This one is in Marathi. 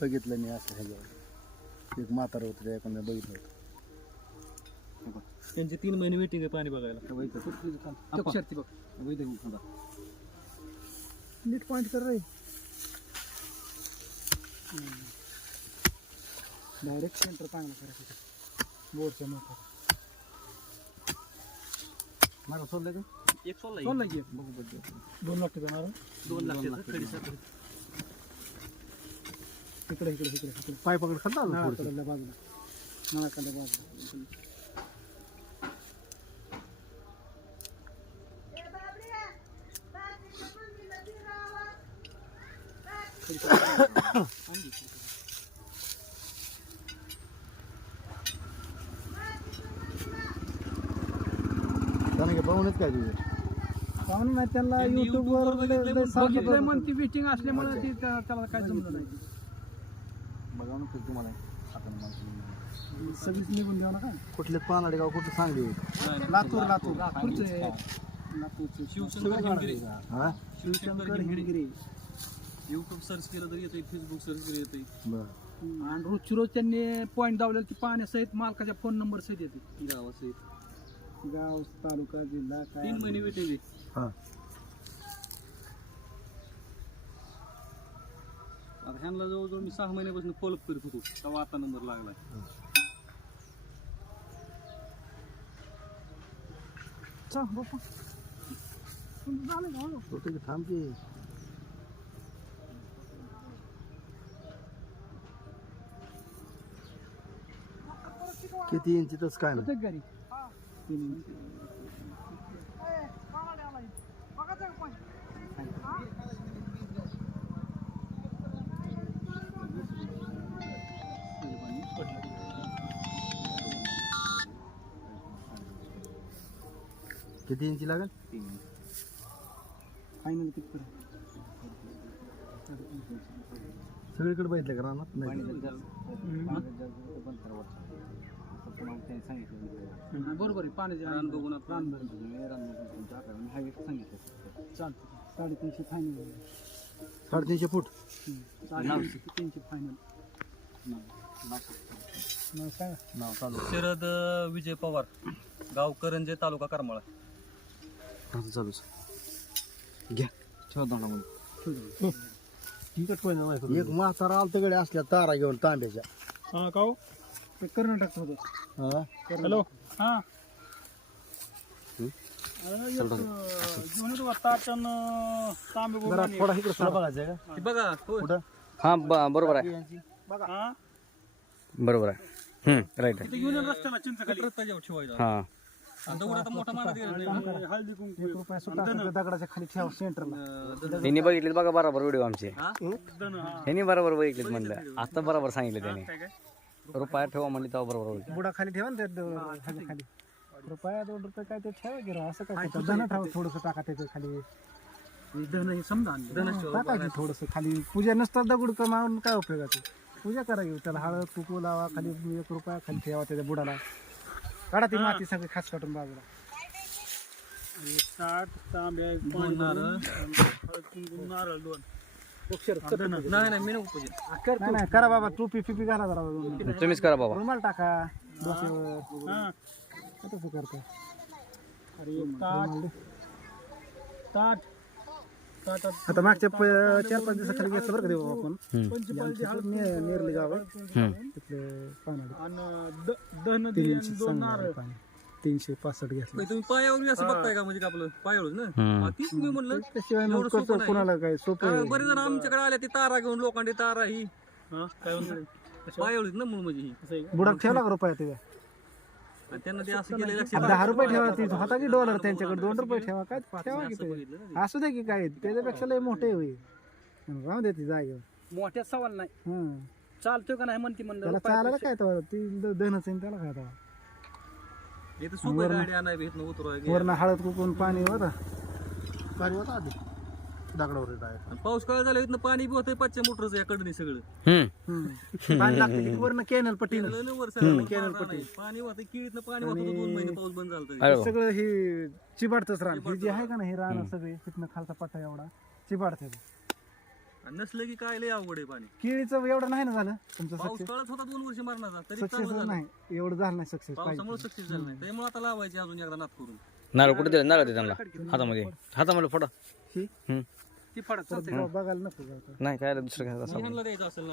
बघितलं मी असं ह्याच्यावर एक म्हातारा होतं त्या एखाद्या बघितलं होतं. त्यांची 3 महिने वेटिंग आहे पाणी बघायला. नीट पॉइंट कर रे. डायरेक्ट सेंटर चांगलं करायचं बोर्डच्या मोठा मला सोडलं का एक सोडला सोडलं की बघू बघू 2 लाख जाणार 2 लाख खडीसाठी इकडे इकडे इकडे इकडे पाय पकड खाल्ला ना कडल्या बाजूला नळाकडल्या बाजूला पाहुणेच काय तुझे पाहुणे नाही त्यांना युट्यूब वर बघितलं म्हणते वेटिंग असल्यामुळे ती त्याला काय जमलं नाही बघा ना तुम्हाला आपण सगळीच निघून द्यावं ना काय कुठले पानाडे गाव कुठे सांगली लातूर लातूर लातूरचे लातूरचे शिवशंकर हिडगिरे युट्यूब सर्च केलं तर येतंय, फेसबुक सर्च केलं येतंय. आणि रोजची रोज त्यांनी पॉईंट दावलेलं की पाण्यासहित मालकाच्या फोन नंबर सहित येते गावासहित गाव तालुका जिल्हा काय 3 महिने वेटिंग आहे. आता ह्यांना जवळजवळ मी 6 महिन्यापासून फॉलोअप करत होतो तेव्हा आता नंबर लागलाय. थांब की किती इंचीतच काय ना किती इंची लागेल फायनल किती सगळीकडे बघितलं का रानात बरोबर आहे पाण्याचे रान बघून रान चालतं 350 फायनल 350 फूट 300 फायनल नाव चालू शरद विजय पवार, गाव करंजे, तालुका करमाळा. चालूच घ्या एक म्हातारा आलतकडे असल्या तारा घेऊन तांब्याच्या हा का ते कर्नाटक होतं हॅलो हा थोडा इकडे बघायचं का बघा कुठं हा बरोबर आहे बरोबर आहे राईट आहे युनियन रस्त्याला चिंचखाली रस्त्यावर ठेवायचा. हा मोठा मारा हळदी कुंकू ₹1 सुद्धा दगडाच्या खाली ठेवा सेंटरला त्यांनी बघितले बघा बरोबर व्हिडिओ आमचे त्यांनी बरोबर बघितलेत म्हणलं आता बरोबर सांगितलं त्यांनी रुपया ठेवा म्हणले तेव्हा बरोबर बघितलं बुडा खाली ठेवा ना त्या खाली रुपया ₹2 काय ते ठेवा की असं काय धन ठेवा थोडंसं टाका त्याच्या खाली धन समजा टाका की थोडंसं खाली पूजा नसतात दगड कमावून काय उपयोगाचं पूजा करा घेऊ त्याला हळद कुकू लावा खाली ₹1 खाली ठेवा त्याच्या बुडाला काढा ती माती सगळी खास काढून बाजूला 60 तांब्या नारळ 2 नाही मी नको नाही करा बाबा टोपी फिपी घाला जरा तुम्हीच करा बाबा रुमाल टाका डोक्यावर कसं करतो अरे ताट आता मागच्या 4-5 दिवसाखाली घेतलं बरं का देऊ आपण नेरली गाव तिथले पाणी 365 घेतलं तुम्ही पायावर असं बघताय का म्हणजे आपलं पायावर ना तीच मी म्हणलं कोणाला काय सोपं बरेच जण आमच्याकडे आल्या ती तारा घेऊन लोखंडी तारा ही पायावळीच ना म्हणून म्हणजे ही बुडात ठेवला का रुपया ते त्यांना ते असं केलं ₹10 ठेवा ती होता की $1 त्यांच्याकडे $2 ठेवा काय ठेवा की असू दे की काय त्याच्यापेक्षा लय मोठे होईल राहू दे ती जागेवर मोठ्या सवाल नाही चालतोय का नाही म्हणते म्हणलं त्याला चालायला काय तर ती धनच आहे त्याला काय वरनं हळद कुकून पाणी होता आधी दगडावर पाऊस काळ झाला इथनं पाणी बी होतंय 5 मोटरचं या कडनी सगळं पाणी लागतं वरनं कॅनल पट्टी कॅनल पट्टी पाणी होतं किळीतनं पाणी होतं 2 महिने पाऊस बंद झाला सगळं हे चिबाडतच रान हे जे आहे का ना हे रान सगळे तिथनं खालचा पट्टा एवढा चिबाडते आणि नसलं की काय लय अवघड आहे पाणी. केळीचं एवढं नाही ना झालं तुमचं पाऊस सक्सेस? काळात होता 2 वर्ष मारणार तरी सक्सेस चांगलं झालं. नाही एवढं झालं नाही सक्सेस पावसामुळे सक्सेस झालं नाही त्यामुळे आता लावायचे अजून एकदा नात करून. नारळ कुठे दिलं? नारळ दे त्यांना हातामध्ये फोडा. ती फडत बघायला नको जाऊ. नाही काय दुसरं काय ह्यांना द्यायचं असेल